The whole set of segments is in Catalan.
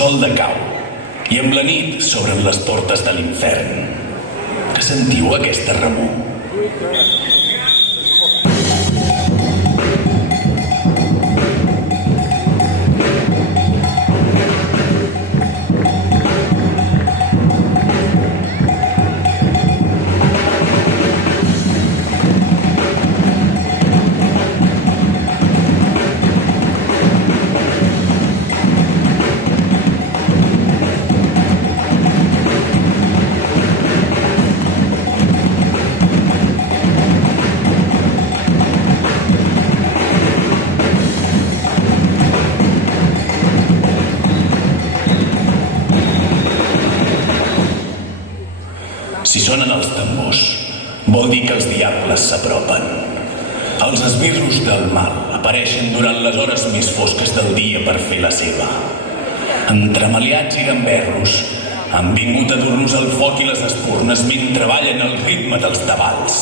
sol decau i amb la nit s'obren les portes de l'infern. Que sentiu aquesta remor? Si sonen els tambors, vol dir que els diables s'apropen. Els esbirros del mal apareixen durant les hores més fosques del dia per fer la seva. Entremaliats i gamberros han vingut a dur-nos el foc i les espurnes mentre ballen al ritme dels tabals.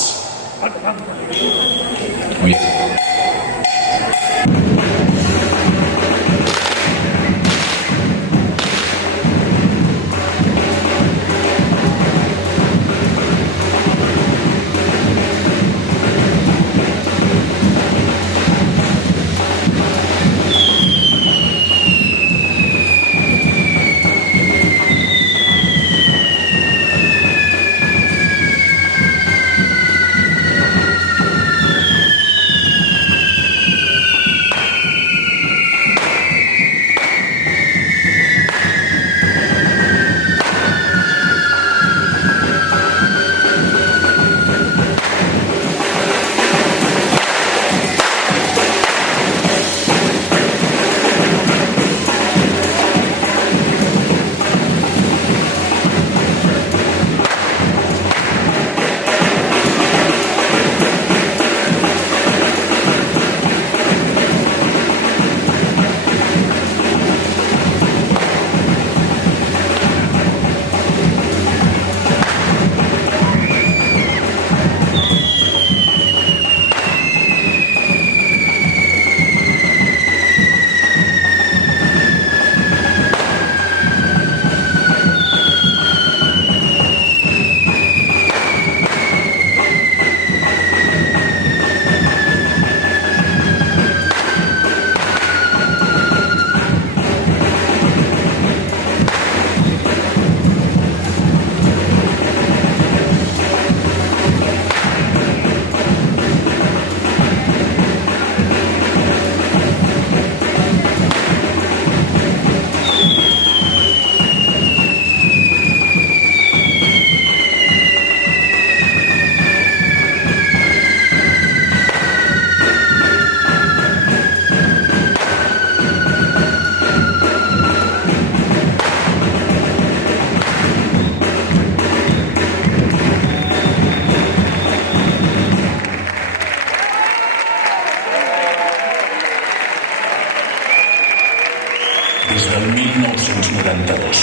Des del 1992,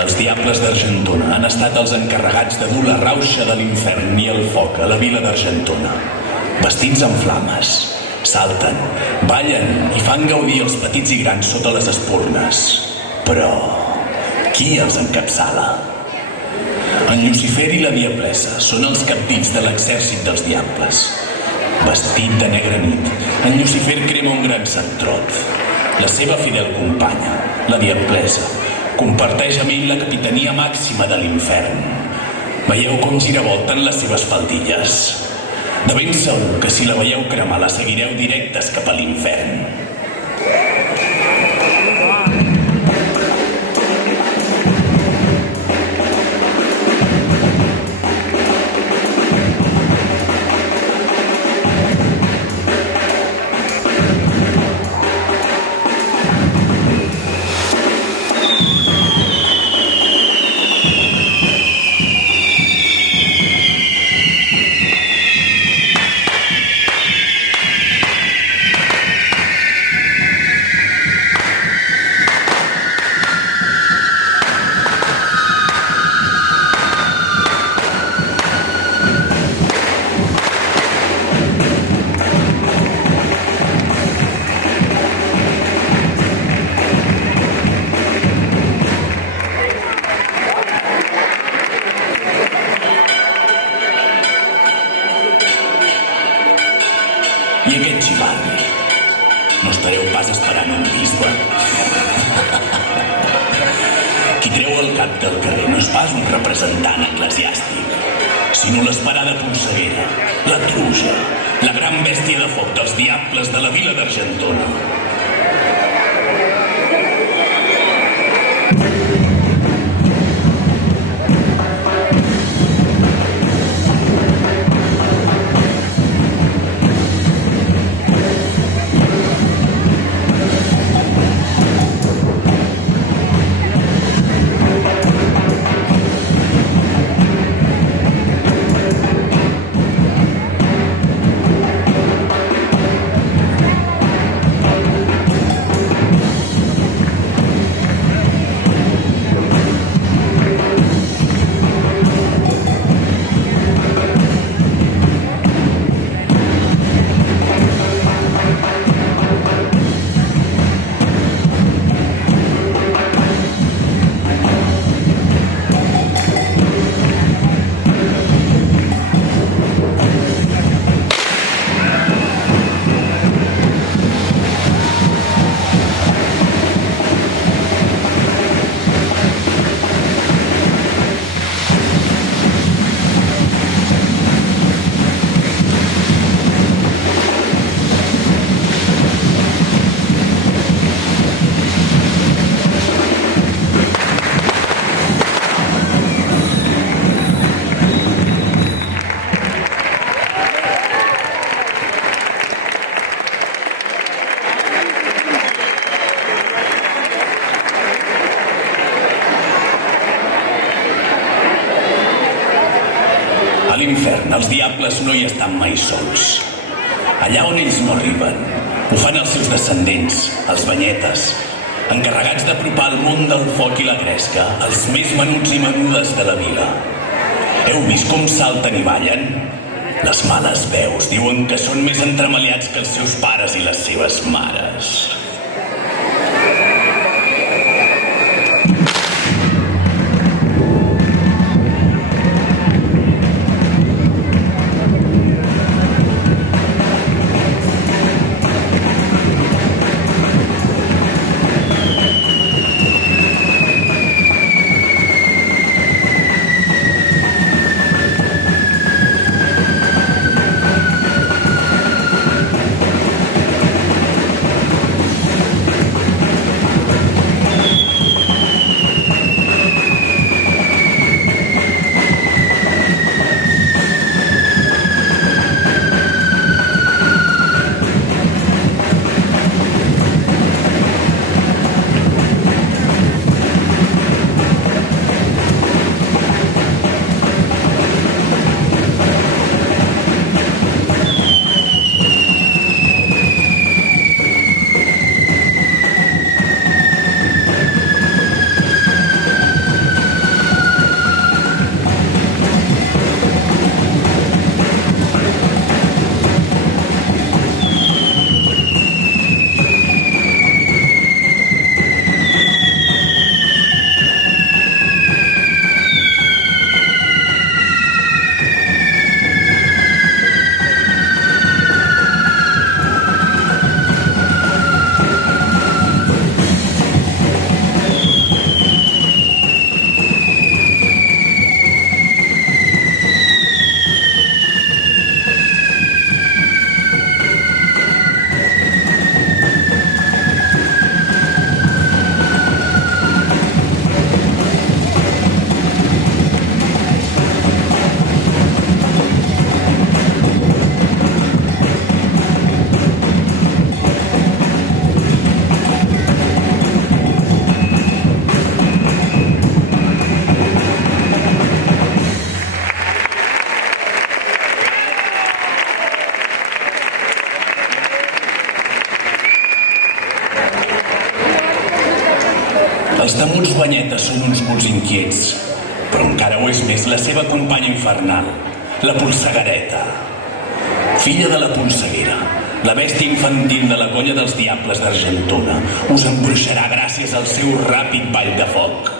els Diables d'Argentona han estat els encarregats de dur la rauxa de l'infern i el foc a la vila d'Argentona. Vestits en flames, salten, ballen i fan gaudir els petits i grans sota les espurnes. Però qui els encapçala? En Llucifer i la Diablessa són els capdits de l'exèrcit dels diables. Vestit de negra nit, en Llucifer crema un gran centrot. La seva fidel companya, la Diablessa, comparteix amb ell la capitania màxima de l'infern. Veieu com giravolten les seves faldilles. De ben segur que si la veieu cremar la seguireu directes cap a l'infern. aquest xivart? No estareu pas esperant un bisbe. Qui treu el cap del carrer no és pas un representant eclesiàstic, sinó l'esperada polseguera, la truja, la gran bèstia de foc dels diables de la vila d'Argentona. A l'infern, els diables no hi estan mai sols. Allà on ells no arriben, ho fan els seus descendents, els banyetes, encarregats d'apropar el món del foc i la gresca als més menuts i menudes de la vila. Heu vist com salten i ballen? Les males veus diuen que són més entremaliats que els seus pares i les seves mares. Els temuts banyetes són uns culs inquiets, però encara ho és més la seva companya infernal, la polseguereta. Filla de la polseguera, la bèstia infantil de la colla dels diables d'Argentona us embruixarà gràcies al seu ràpid ball de foc.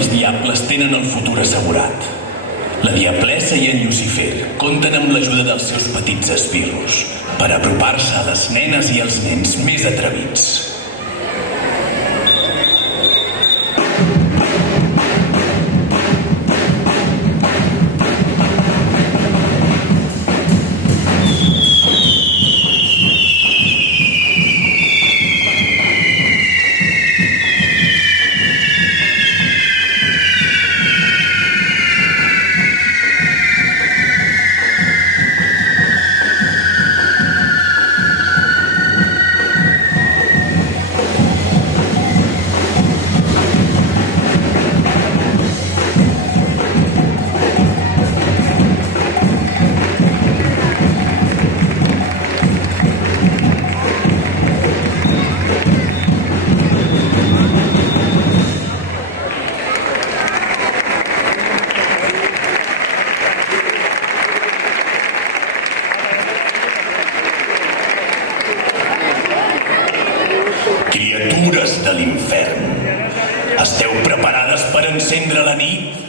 els diables tenen el futur assegurat. La Diablessa i en Llucifer compten amb l'ajuda dels seus petits esbirros per apropar-se a les nenes i els nens més atrevits. Criatures de l'infern, esteu preparades per encendre la nit?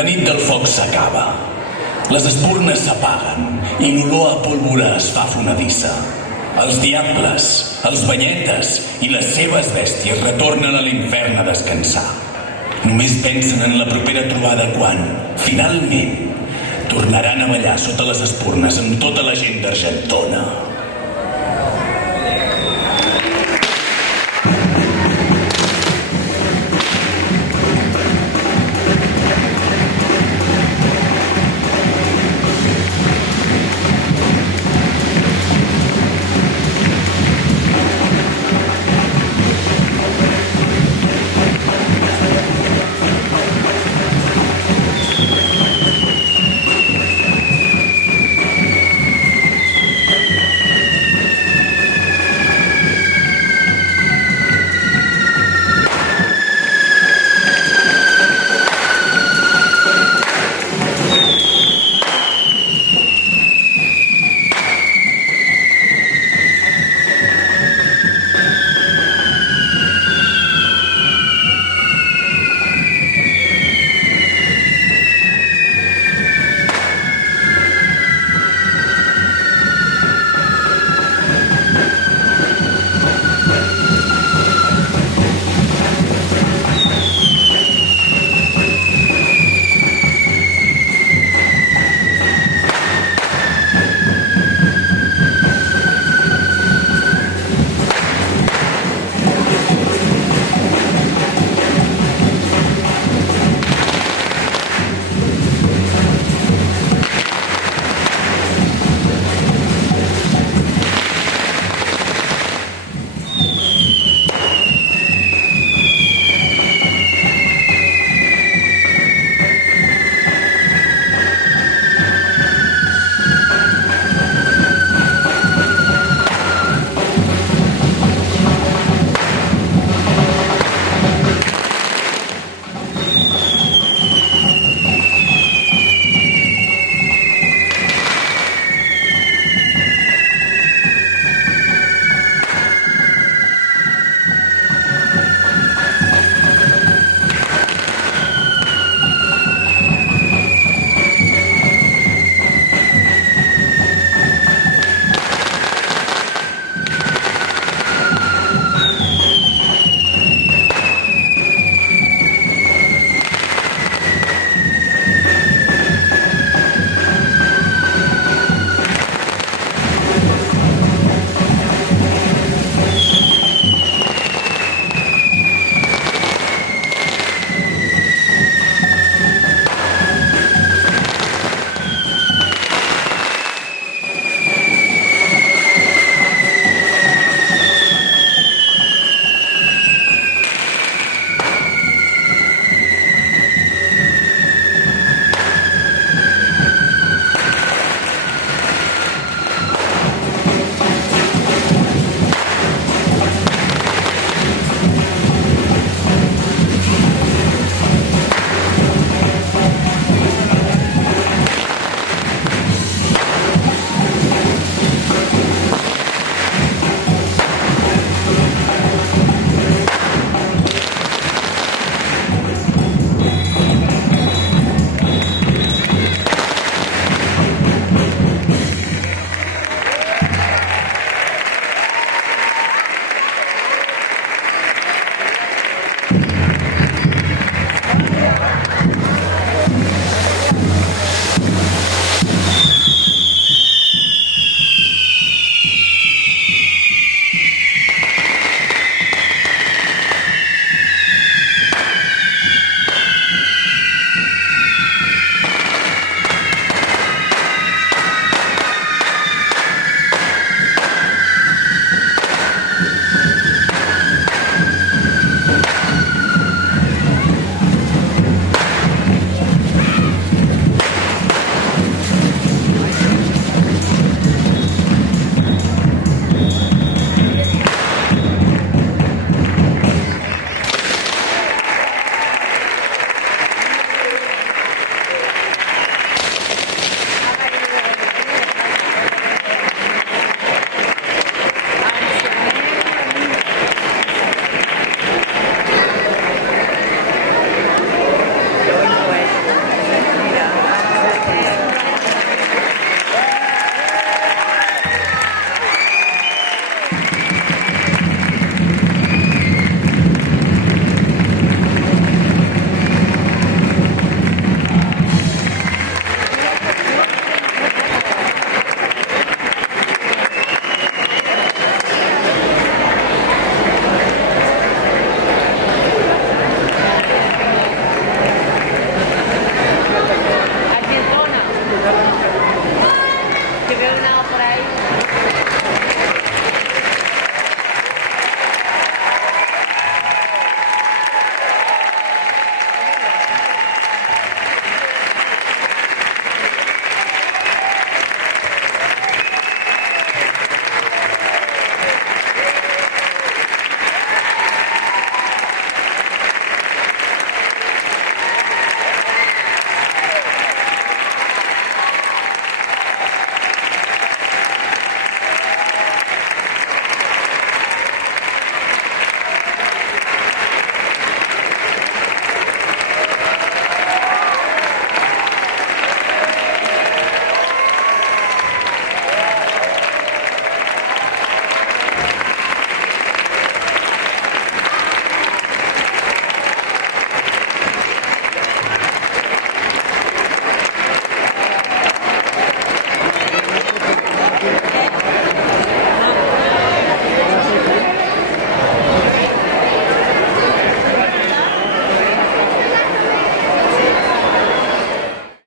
La nit del foc s'acaba. Les espurnes s'apaguen i l'olor a pólvora es fa fonedissa. Els diables, els banyetes i les seves bèsties retornen a l'infern a descansar. Només pensen en la propera trobada quan, finalment, tornaran a ballar sota les espurnes amb tota la gent d'Argentona.